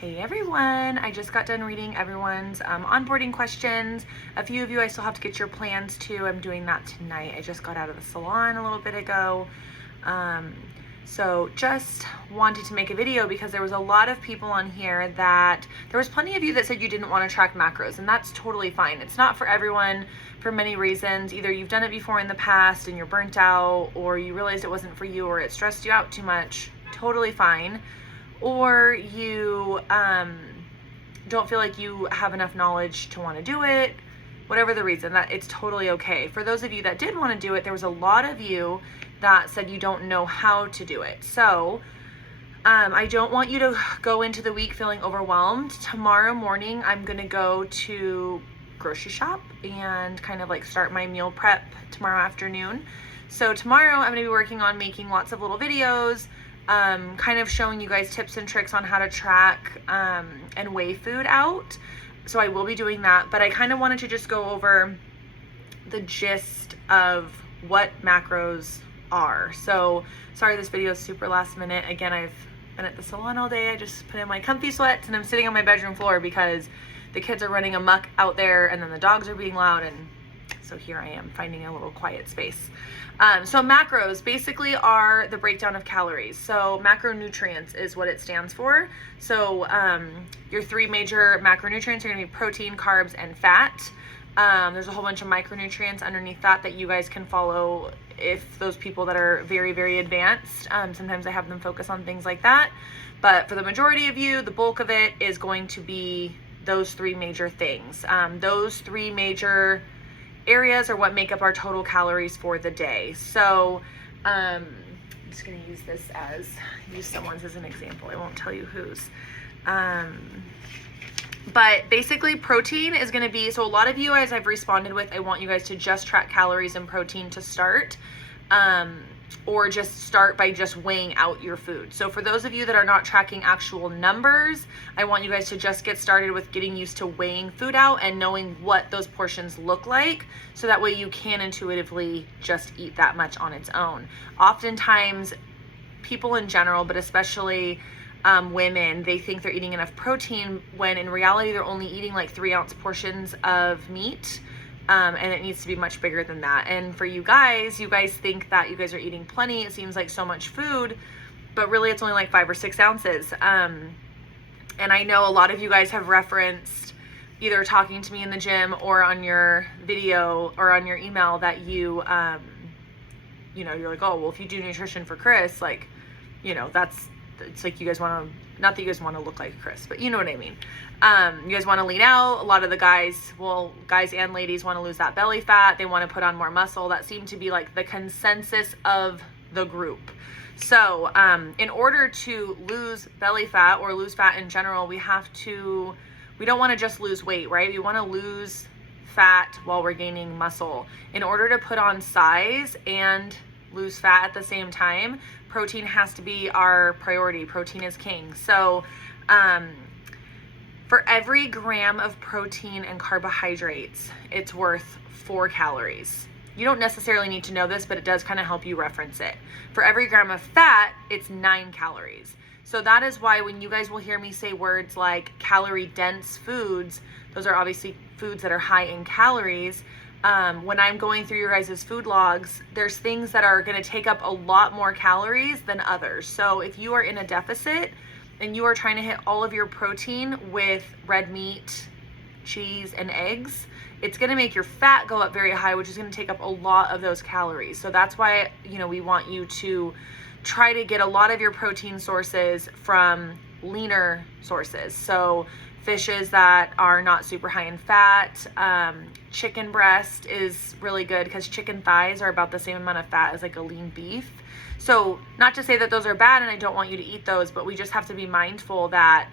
Hey everyone, I just got done reading everyone's onboarding questions. A few of you I still have to get your plans to. I'm doing that tonight. I just got out of the salon a little bit ago. So just wanted to make a video because there was a lot of people on here that, there was plenty of you that said you didn't want to track macros, and that's totally fine. It's not for everyone for many reasons. Either you've done it before in the past and you're burnt out, or you realized it wasn't for you, or it stressed you out too much. Totally fine. Or you don't feel like you have enough knowledge to want to do it. Whatever the reason, that it's totally okay. For those of you that did want to do it, there was a lot of you that said you don't know how to do it. So I don't want you to go into the week feeling overwhelmed. Tomorrow morning, I'm going to go to grocery shop and kind of like start my meal prep tomorrow afternoon. So tomorrow I'm going to be working on making lots of little videos, kind of showing you guys tips and tricks on how to track and weigh food out. So I will be doing that, but I kind of wanted to just go over the gist of what macros are. So sorry this video is super last minute. Again, I've been at the salon all day. I just put in my comfy sweats and I'm sitting on my bedroom floor because the kids are running amok out there and then the dogs are being loud, and so here I am finding a little quiet space. So macros basically are the breakdown of calories. So macronutrients is what it stands for. So your three major macronutrients are going to be protein, carbs, and fat. There's a whole bunch of micronutrients underneath that you guys can follow if those people that are very, very advanced. Sometimes I have them focus on things like that. But for the majority of you, the bulk of it is going to be those three major things. Those three major areas are what make up our total calories for the day. So I'm just going to use someone's as an example. I won't tell you whose. But basically protein is going to be, so a lot of you, as I've responded with, I want you guys to just track calories and protein to start, or just start by just weighing out your food. So for those of you that are not tracking actual numbers, I want you guys to just get started with getting used to weighing food out and knowing what those portions look like, so that way you can intuitively just eat that much on its own. Oftentimes, people in general, but especially women, they think they're eating enough protein when in reality they're only eating like 3-ounce portions of meat. And it needs to be much bigger than that. And for you guys think that you guys are eating plenty. It seems like so much food, but really it's only like 5 or 6 ounces. And I know a lot of you guys have referenced either talking to me in the gym or on your video or on your email that you, you're like, oh, well, if you do nutrition for Chris, like, it's like you guys want to, not that you guys want to look like Chris, but you know what I mean. You guys want to lean out. A lot of the guys and ladies want to lose that belly fat. They want to put on more muscle. That seemed to be like the consensus of the group. So in order to lose belly fat or lose fat in general, we don't want to just lose weight, right? We want to lose fat while we're gaining muscle. In order to put on size and lose fat at the same time, protein has to be our priority. Protein is king. So for every gram of protein and carbohydrates, it's worth 4 calories. You don't necessarily need to know this, but it does kind of help you reference it. For every gram of fat, it's 9 calories. So that is why when you guys will hear me say words like calorie dense foods, those are obviously foods that are high in calories. When I'm going through your guys' food logs, there's things that are going to take up a lot more calories than others. So if you are in a deficit and you are trying to hit all of your protein with red meat, cheese, and eggs, it's going to make your fat go up very high, which is going to take up a lot of those calories. So that's why, we want you to try to get a lot of your protein sources from leaner sources. So fishes that are not super high in fat. Chicken breast is really good because chicken thighs are about the same amount of fat as like a lean beef. So not to say that those are bad and I don't want you to eat those, but we just have to be mindful that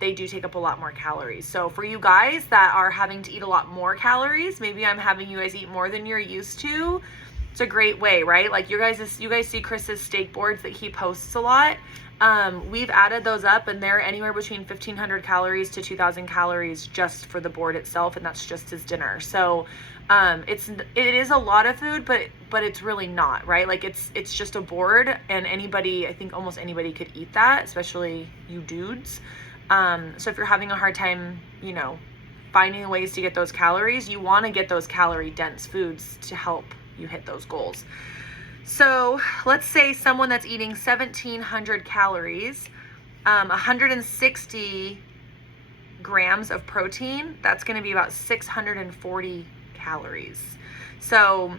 they do take up a lot more calories. So for you guys that are having to eat a lot more calories, maybe I'm having you guys eat more than you're used to. It's a great way, right? Like you guys see Chris's steak boards that he posts a lot. We've added those up and they're anywhere between 1,500 calories to 2,000 calories just for the board itself, and that's just his dinner. So it is a lot of food, but it's really not, right? Like it's just a board, and I think almost anybody could eat that, especially you dudes. So if you're having a hard time, you know, finding ways to get those calories, you want to get those calorie dense foods to help you hit those goals. So let's say someone that's eating 1,700 calories, 160 grams of protein, that's going to be about 640 calories. So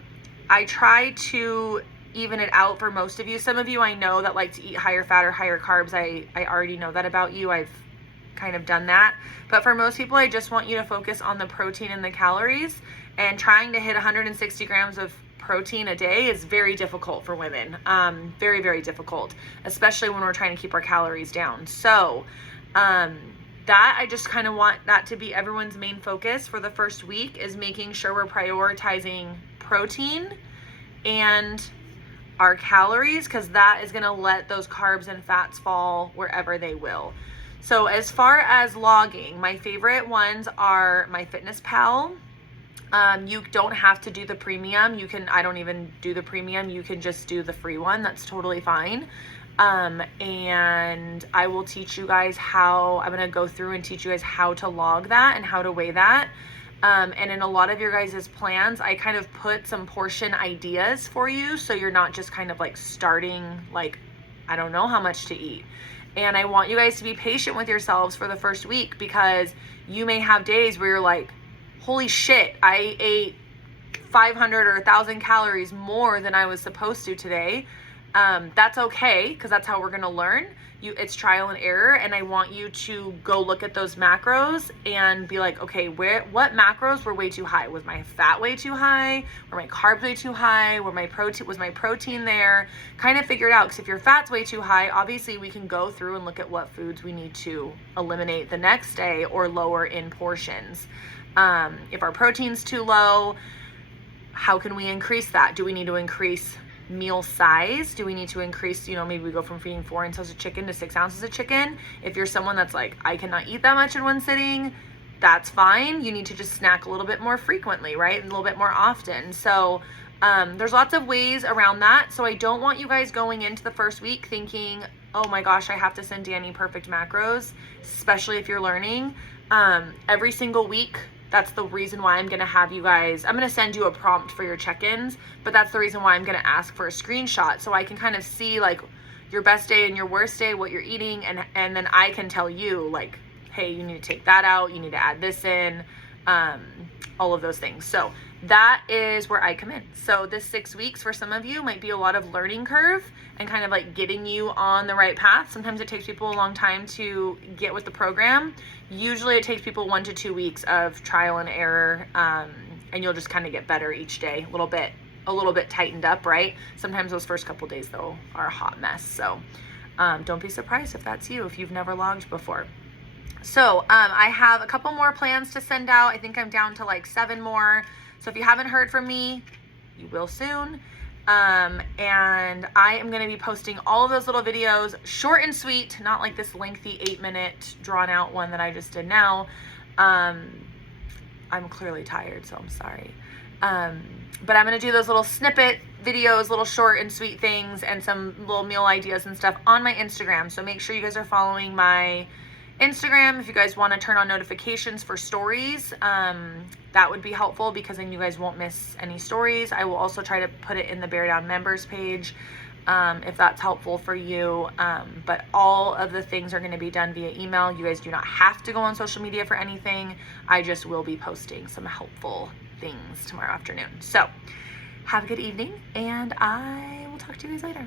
I try to even it out for most of you. Some of you I know that like to eat higher fat or higher carbs. I already know that about you. I've kind of done that. But for most people, I just want you to focus on the protein and the calories, and trying to hit 160 grams of protein a day is very difficult for women. Very, very difficult, especially when we're trying to keep our calories down. So, that I just kind of want that to be everyone's main focus for the first week, is making sure we're prioritizing protein and our calories, because that is going to let those carbs and fats fall wherever they will. So as far as logging, my favorite ones are MyFitnessPal. You don't have to do the premium. I don't even do the premium. You can just do the free one. That's totally fine. And I will teach you guys I'm going to go through and teach you guys how to log that and how to weigh that. And in a lot of your guys' plans, I kind of put some portion ideas for you, so you're not just kind of like starting like, I don't know how much to eat. And I want you guys to be patient with yourselves for the first week, because you may have days where you're like, holy shit, I ate 500 or 1,000 calories more than I was supposed to today. That's okay, because that's how we're going to learn. It's trial and error, and I want you to go look at those macros and be like, okay, what macros were way too high? Was my fat way too high? Were my carbs way too high? Was my protein there? Kind of figure it out, because if your fat's way too high, obviously we can go through and look at what foods we need to eliminate the next day or lower in portions. If our protein's too low, how can we increase that? Do we need to increase meal size? Do we need to increase, maybe we go from feeding 4 ounces of chicken to 6 ounces of chicken? If you're someone that's like, I cannot eat that much in one sitting, that's fine. You need to just snack a little bit more frequently, right? A little bit more often. So there's lots of ways around that. So I don't want you guys going into the first week thinking, oh my gosh, I have to send Danny perfect macros, especially if you're learning. Every single week, that's the reason why I'm going to have you guys, I'm going to send you a prompt for your check-ins, but that's the reason why I'm going to ask for a screenshot, so I can kind of see like your best day and your worst day, what you're eating, and then I can tell you like, hey, you need to take that out, you need to add this in, all of those things. So that is where I come in. So this 6 weeks for some of you might be a lot of learning curve and kind of like getting you on the right path. Sometimes it takes people a long time to get with the program. Usually it takes people 1 to 2 weeks of trial and error, and you'll just kind of get better each day, a little bit tightened up, right? Sometimes those first couple days though are a hot mess. So don't be surprised if that's you, if you've never logged before. So I have a couple more plans to send out. I think I'm down to like 7 more. So if you haven't heard from me, you will soon. And I am going to be posting all of those little videos, short and sweet, not like this lengthy 8-minute drawn out one that I just did now. I'm clearly tired, so I'm sorry. But I'm going to do those little snippet videos, little short and sweet things, and some little meal ideas and stuff on my Instagram. So make sure you guys are following my Instagram. If you guys want to turn on notifications for stories, that would be helpful, because then you guys won't miss any stories. I will also try to put it in the Bear Down members page, if that's helpful for you. But all of the things are going to be done via email. You guys do not have to go on social media for anything. I just will be posting some helpful things tomorrow afternoon. So have a good evening, and I will talk to you guys later.